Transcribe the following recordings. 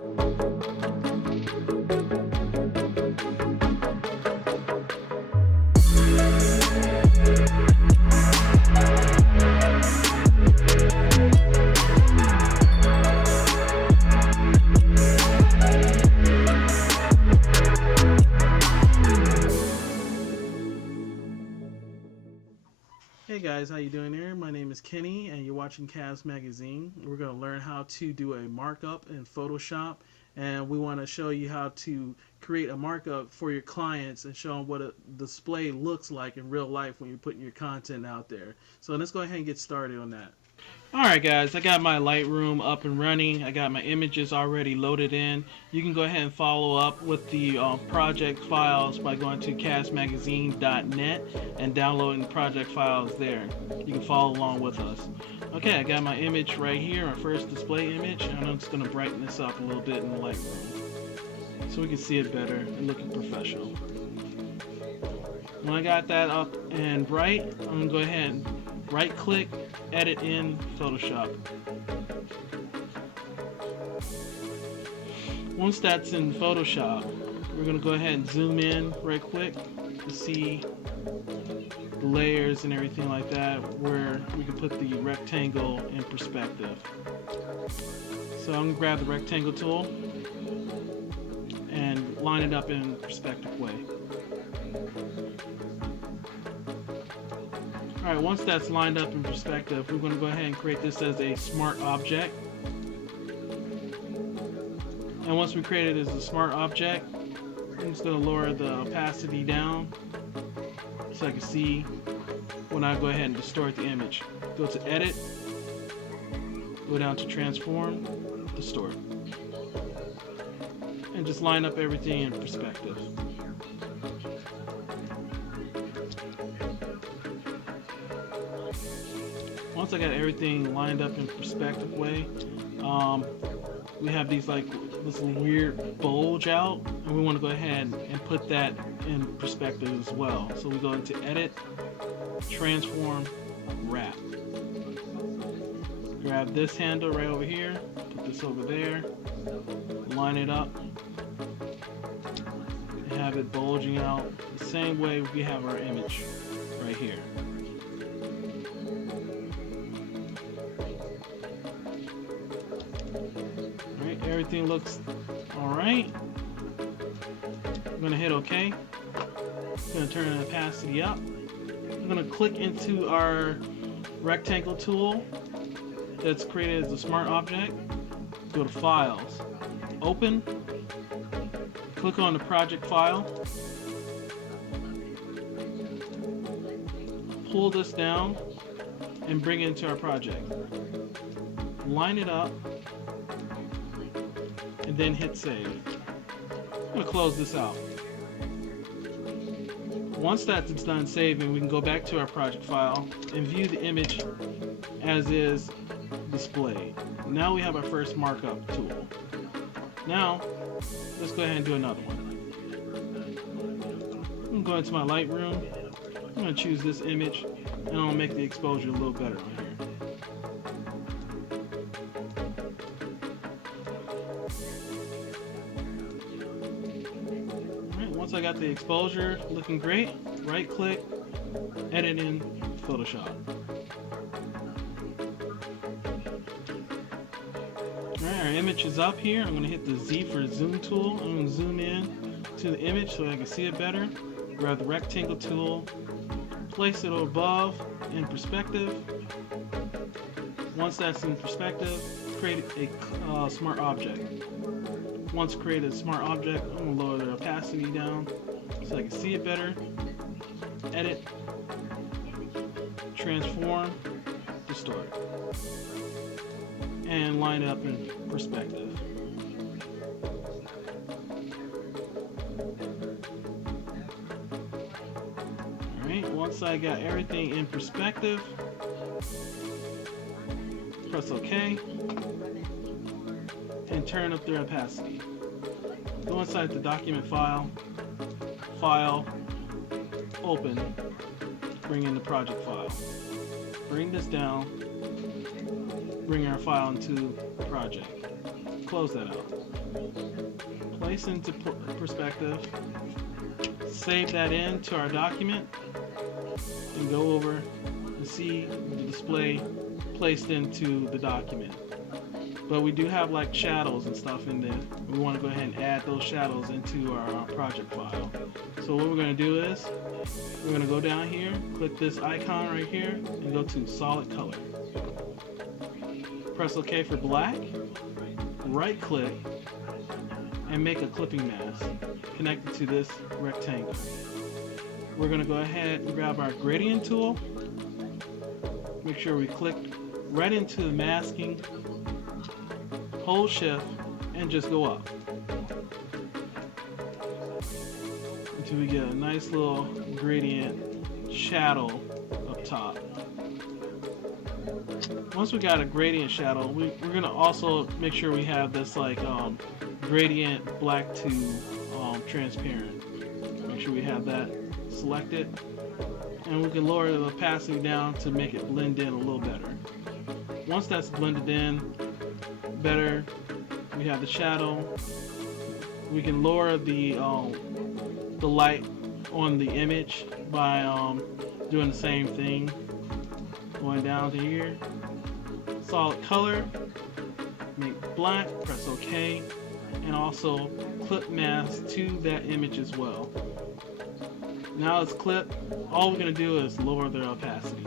Hey guys, how you doing there? My name is Kenny and you're watching CAS Magazine. We're going to learn how to do a markup in Photoshop, and we want to show you how to create a markup for your clients and show them what a display looks like in real life when you're putting your content out there. So let's go ahead and get started on that. Alright guys, I got my Lightroom up and running. I got my images already loaded in. You can go ahead and follow up with the project files by going to casmagazine.net and downloading the project files there. You can follow along with us. Okay, I got my image right here, our first display image, and I'm just going to brighten this up a little bit in the Lightroom so we can see it better and looking professional. When I got that up and bright, I'm going to go ahead and right click, edit in Photoshop. Once that's in Photoshop, we're going to go ahead and zoom in right quick to see the layers and everything like that, where we can put the rectangle in perspective. So I'm going to grab the rectangle tool and line it up in a perspective way. Alright, once that's lined up in perspective, we're going to go ahead and create this as a smart object. And once we create it as a smart object, I'm just going to lower the opacity down so I can see when I go ahead and distort the image. Go to Edit, go down to Transform, Distort. And just line up everything in perspective. Once I got everything lined up in perspective way, we have these like this weird bulge out, and we want to go ahead and put that in perspective as well. So we go into Edit, Transform, Wrap. Grab this handle right over here, put this over there, line it up, and have it bulging out the same way we have our image right here. Everything looks alright. I'm going to hit OK. I'm going to turn the opacity up. I'm going to click into our rectangle tool that's created as a smart object. Go to Files, Open, click on the project file, pull this down and bring it into our project. Line it up and then hit Save. I'm going to close this out. Once that's done saving, we can go back to our project file and view the image as is displayed. Now we have our first markup tool. Now, let's go ahead and do another one. I'm going to go into my Lightroom. I'm going to choose this image, and I'll make the exposure a little better on here. Once I got the exposure looking great, right click, edit in Photoshop. Alright, our image is up here. I'm going to hit the Z for zoom tool. I'm going to zoom in to the image so I can see it better. Grab the rectangle tool, place it above in perspective. Once that's in perspective, create a smart object. Once created a smart object, I'm going to lower the opacity down so I can see it better. Edit, Transform, Distort, and line it up in perspective. Alright, once I got everything in perspective, press OK. And turn up the opacity. Go inside the document file, File, Open, bring in the project file. Bring this down, bring our file into the project. Close that out. place into perspective, save that into our document, and go over and see the display placed into the document. But we do have like shadows and stuff in there. We want to go ahead and add those shadows into our project file. So what we're going to do is we're going to go down here, click this icon right here, and go to solid color. Press OK for black, right click, and make a clipping mask connected to this rectangle. We're going to go ahead and grab our gradient tool, make sure we click right into the masking, hold shift, and just go up until we get a nice little gradient shadow up top. Once we got a gradient shadow, we're going to also make sure we have this like gradient black to transparent. Make sure we have that selected, and we can lower the opacity down to make it blend in a little better. Once that's blended in better, we have the shadow. We can lower the light on the image by doing the same thing, going down to here, solid color, make black, press OK, and also clip mask to that image as well. Now it's clipped. All we're going to do is lower the opacity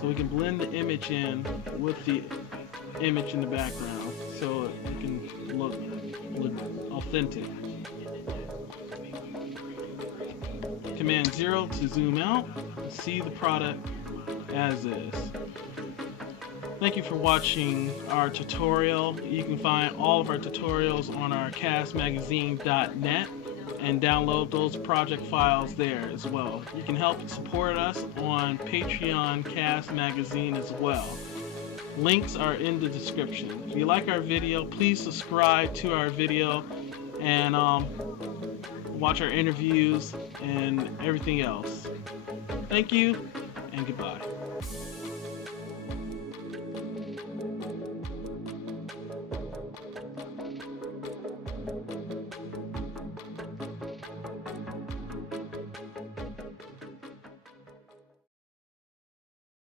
so we can blend the image in with the image in the background so it can look authentic. Command 0 to zoom out and see the product as is. Thank you for watching our tutorial. You can find all of our tutorials on our CASmagazine.net and download those project files there as well. You can help support us on Patreon CAS Magazine as well. Links are in the description. If you like our video, please subscribe to our video and watch our interviews and everything else. Thank you and goodbye.